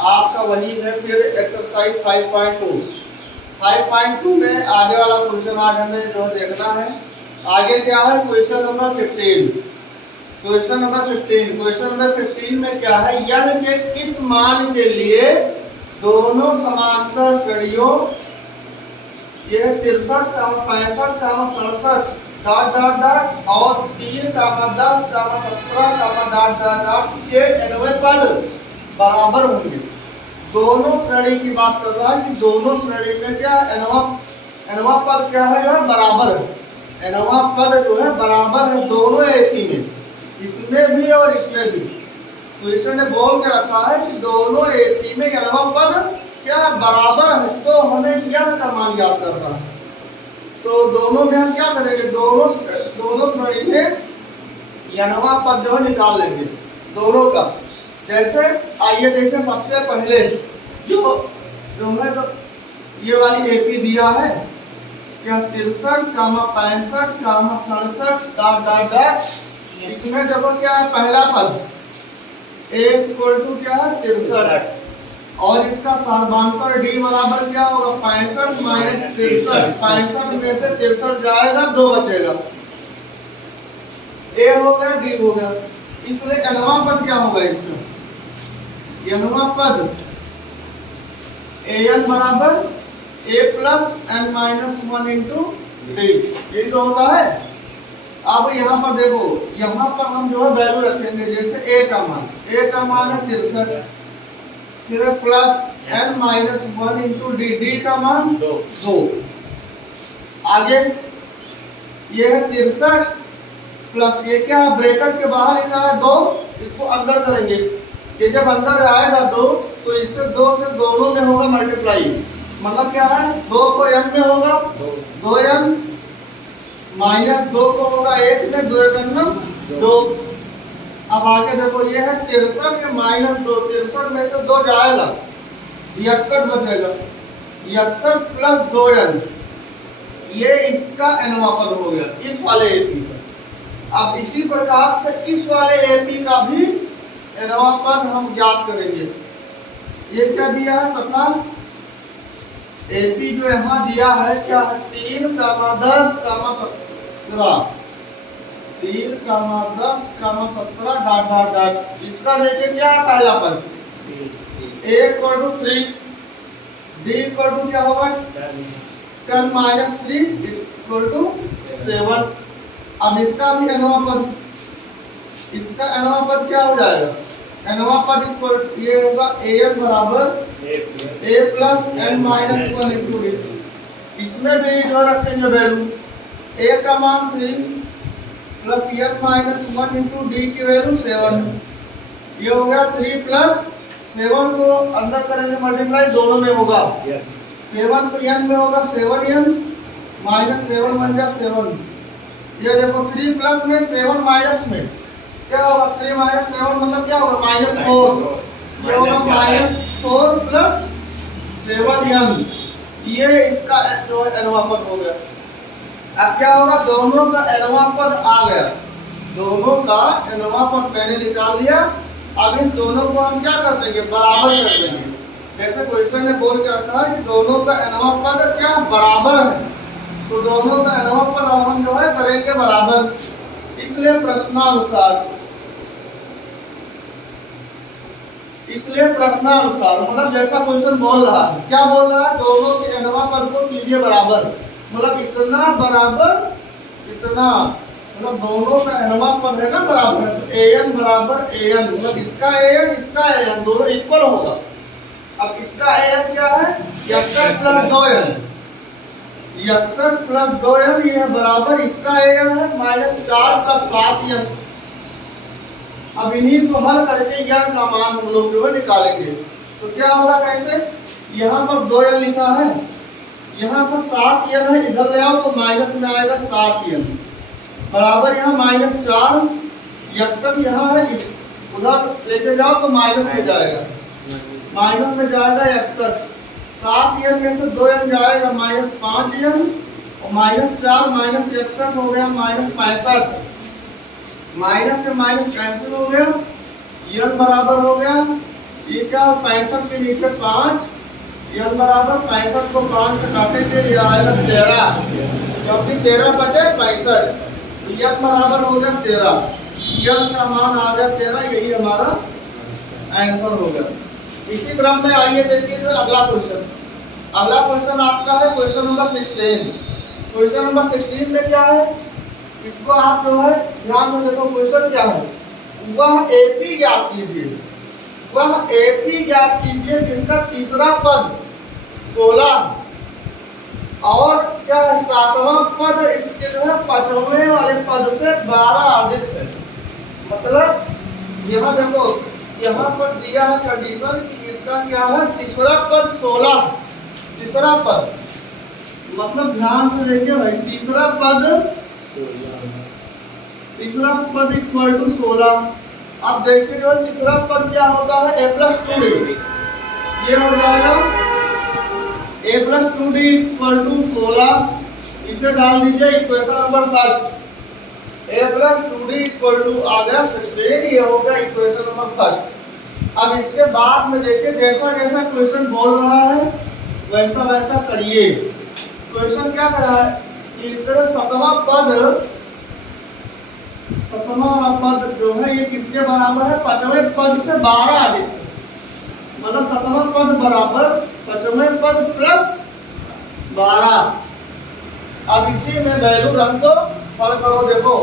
आपका वही है फिर एक्सरसाइज 5.2। 5.2 में आगे वाला क्वेश्चन आज हमें जो देखना है। आगे क्या है क्वेश्चन नंबर 15। क्वेश्चन नंबर 15 में क्या है, n के किस मान के लिए दोनों समांतर श्रेणियों ये 63, 65, 67 डॉट डॉट डॉट और 3, 10, 17 डॉट डॉट डॉट के nवें पद बराबर होंगे। दोनों श्रेणी की बात कर रहा है कि दोनों श्रेणी में क्या nवा पद क्या है जो है बराबर है। nवा पद जो है बराबर है दोनों एक ही में, इसमें भी और इसमें भी। तो इसने बोल के रखा है कि दोनों एक ही में nवा पद क्या बराबर है, तो हमें n का मान याद करना है। तो दोनों में हम क्या करेंगे, दोनों श्रेणी में nवा पद जो है निकाल लेंगे दोनों का। जैसे आइए देखें, सबसे पहले जो है तो ये वाली एपी दिया है क्या 63, 65, 67 डॉट डॉट डॉट। इसमें देखो क्या है पहला पद a इक्वल टू क्या है 63 और इसका सर्वांतर d बराबर क्या होगा 65 माइनस 63। 65 में से 63 जाएगा 2 बचेगा, a हो गया d हो गया। इसलिए nवा पद क्या होगा इसका, nवा पद an बराबर a plus n minus 1 into d, यही तो होता है। अब यहाँ पर देखो, यहाँ पर हम जो है वैल्यू रखेंगे। जैसे a का मान है 63, फिर plus n minus 1 into D, D का मान 2। आगे ये है 63 प्लस ये क्या है ब्रैकेट के बाहर लिखा है 2, इसको अंदर करेंगे। ये जब अंदर आएगा 2 तो इससे 2 से दोनों में होगा मल्टीप्लाई, मतलब क्या है 2 को n में होगा 2n माइनस 2 को होगा 1 में 2 2। अब आगे देखो ये है 63 के माइनस 2, 63 में से 2 जाएगा 61 बचेगा, 61 प्लस 2n, ये इसका nवा पद हो गया इस वाले एपी का। अब इसी प्रकार से इस वाले एपी का भी nवा पद हम ज्ञात करेंगे। ये क्या दिया है, तथा एपी जो यहाँ दिया है क्या है 3, 10, 17 3, 10, 17 डॉट डॉट डॉट। इसका देखिए क्या है पहला पद a equal to 3, d equal to क्या होगा 10 माइनस 3 इक्वल टू 7। अब इसका भी nवा पद, इसका nवा पद क्या हो जाएगा, nवा पद इक्वल ये होगा an बराबर a plus n minus 1 into d। इसमें भी जो रखेंगे वैल्यू, a का मान 3 plus n minus 1 into D की वैल्यू 7। ये हो गया 3 प्लस 7 को अंदर करेंगे मल्टीप्लाई, दोनों में होगा 7 को n में होगा 7n माइनस 7 बन गया 7। ये देखो 3 प्लस में 7 माइनस में क्या होगा, 3 माइनस 7 मतलब क्या होगा -4। ये होगा -4 प्लस 7n, ये इसका जो है nवा पद हो गया। अब क्या होगा, दोनों का nवा पद आ गया, दोनों का nवा पद मैंने निकाल लिया। अब इस दोनों को हम क्या कर देंगे, बराबर कर देंगे। जैसे क्वेश्चन ने बोल के रखा है कि दोनों का nवा पद क्या बराबर है, तो दोनों का nवा पद हम जो है करेंगे बराबर। इसलिए प्रश्नानुसार मतलब जैसा क्वेश्चन बोल रहा है, क्या बोल रहा है, दोनों के nवा पद को कीजिए बराबर, मतलब इतना बराबर इतना, मतलब दोनों का nवा पद है ना बराबर, तो an बराबर an, मतलब इसका an दोनों इक्वल होगा। अब इसका an क्या है 61 प्लस 2n, 61 प्लस 2n ये है बराबर इसका an है -4 प्लस 7n। अब इन्हीं को हल करके n का मान हम लोग जो है निकालेंगे। तो क्या होगा, कैसे, यहाँ पर 2n लिखा है, यहाँ पर 7n है, इधर ले आओ तो माइनस में आएगा 7n बराबर यहाँ -4, 61 यहाँ है, उधर लेके जाओ तो माइनस में जाएगा, माइनस में जाएगा 61। 7n में से 2n जाएगा -5n और -4 माइनस 61 हो गया -65। माइनस से माइनस कैंसिल हो गया, n बराबर हो गया ये क्या 65 के नीचे 5, यन बराबर 65 को 5 से काटेंगे, ये आएगा 13, क्योंकि 13 बचे 65, तो यन बराबर हो गया 13, यन का मान आ गया 13, यही हमारा आंसर हो गया। इसी क्रम में आइए देखिए जो अगला क्वेश्चन। अगला क्वेश्चन आपका है क्वेश्चन नंबर 16। क्वेश्चन नंबर 16 में क्या है, इसको आप जो है ध्यान में देखो, क्वेश्चन क्या है, वह एपी ज्ञात कीजिए, वह एपी ज्ञात कीजिए जिसका तीसरा पद 16 और क्या है 7वां पद इसके जो है 5वें वाले पद से 12 अधिक है। मतलब यहाँ देखो, यहाँ पर दिया है कंडीशन कि इसका क्या है तीसरा पद 16, तीसरा पद मतलब ध्यान से देखिए भाई, तीसरा पद इक्वल टू 16। अब देखिए जो तीसरा पद क्या होता है a प्लस 2d, ये हो जाएगा a plus 2d equal to 16, इसे डाल दीजिए equation number first, a plus 2d equal to आ गया 16, ये हो गया इक्वेशन नंबर फर्स्ट। अब इसके बाद में देखिए जैसा जैसा क्वेश्चन बोल रहा है वैसा वैसा करिए। क्वेश्चन क्या कर रहा है कि इसका 7वां पद जो है ये किसके बराबर है, 5वें पद से 12 अधिक, मतलब 7वां पद बराबर 5वें पद प्लस 12। अब इसी में वैल्यू रख दो, हल करो, देखो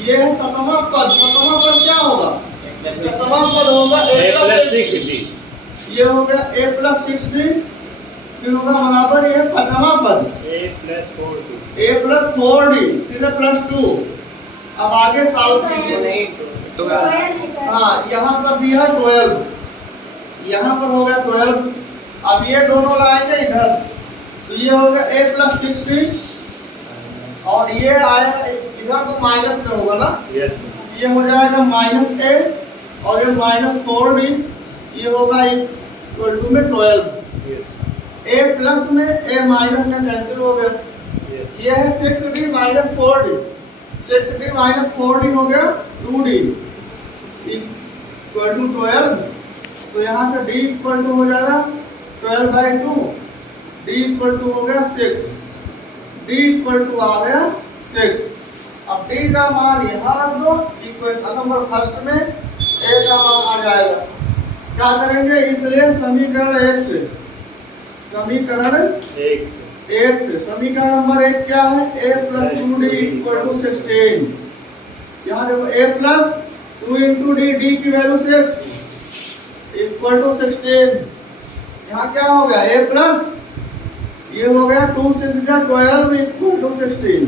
ये है 7वां पद, 7वां पद क्या होगा, 7वां पद होगा a प्लस 6d, ये हो गया a प्लस 6d, फिर होगा बराबर ये 5वां पद a प्लस 4d, फिर प्लस 2। अब आगे सॉल्व कीजिए, हाँ यहाँ पर दिया 12, यहाँ पर हो गया 12, अब ये दोनों लाएंगे इधर, तो ये हो गया a प्लस 6d और ये आएगा इधर तो माइनस में होगा ना, ये हो जाएगा माइनस a और ये माइनस 4d, ये होगा इक्वल टू में 12, a प्लस में a माइनस में कैंसिल हो गया, ये है 6d minus 4d, 6d minus 4d हो गया 2d इक्वल टू 12, तो यहाँ से d इक्वल टू हो जाएगा 12/2, d इक्वल टू हो गया 6, d इक्वल टू आ गया 6। अब d का मान यहाँ रख दो इक्वेशन नंबर फर्स्ट में, a का मान आ जाएगा, क्या करेंगे इसलिए समीकरण 1 से, समीकरण 1 से समीकरण नंबर 1 क्या है, a plus 2d equal to 16, यहाँ देखो a plus 2 into d, d की वैल्यू 6 इक्वल टू 16, यहाँ क्या हो गया a प्लस, ये हो गया 2 6 12 equal to 16,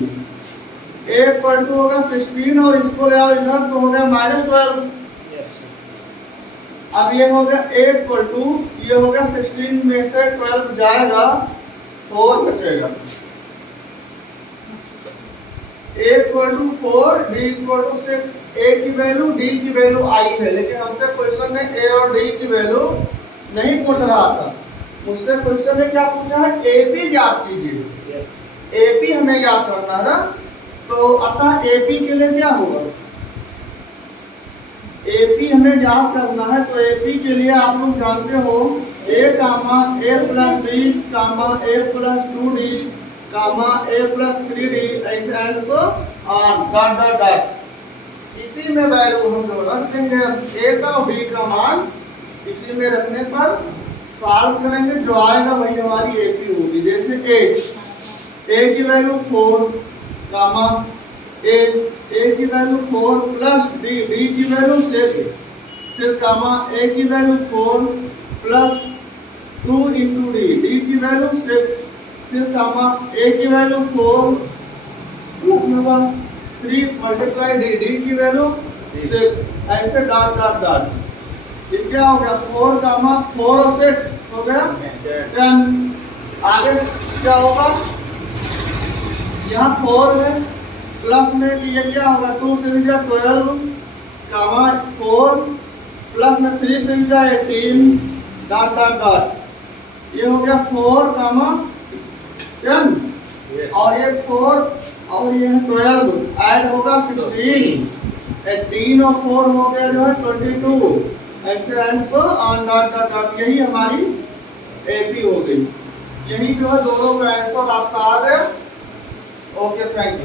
a equal to होगा 16 और इसको ले आओ इधर तो हो गया माइनस 12। अब ये हो गया 8 इक्वल टू, ये हो गया 16 में से 12 जाएगा 4 बचेगा, a equal to 4, d equal to 6, a की वैल्यू d की वैल्यू आई है, लेकिन हमसे क्वेश्चन में a और d की वैल्यू नहीं पूछ रहा था, मुझसे क्वेश्चन ने क्या पूछा है AP ज्ञात कीजिए, AP हमें ज्ञात करना है ना, तो अतः AP के लिए क्या होगा, AP हमें ज्ञात करना है, तो AP के लिए आप लोग जानते हो a comma a plus 3 comma a plus 2d comma a plus 3d ऐसे and so on dot dot dot, इसी में वैल्यू हम लोग रख देंगे, a का और b का मान इसी में रखने पर सॉल्व करेंगे, जो आएगा वही हमारी AP होगी। जैसे a की वैल्यू 4 कामा a की वैल्यू 4 प्लस d की वैल्यू 6, फिर कामा a की वैल्यू 4 प्लस 2 इंटू d की वैल्यू 6, फिर कामा a की वैल्यू 4 प्लस होगा 3 मल्टीप्लाई d की वैल्यू 6, ऐसे डॉट डॉट डॉट, ये क्या हो गया 4 कामा 4 और 6 हो गया 10। आगे क्या होगा, यहाँ 4 है प्लस में ये क्या होगा 2 से 12 कामा 4 प्लस में 3 से 18 डॉट डॉट डॉट, ये हो गया 4 कामा 10 और ये 4 और ये 12 ऐड होगा 16, 18 और 4 हो गया जो है 22, excellence on dot dot dot, यही हमारी एपी हो गई। यही जो है दोनों का आंसर आपका आ गया। Okay, thank you.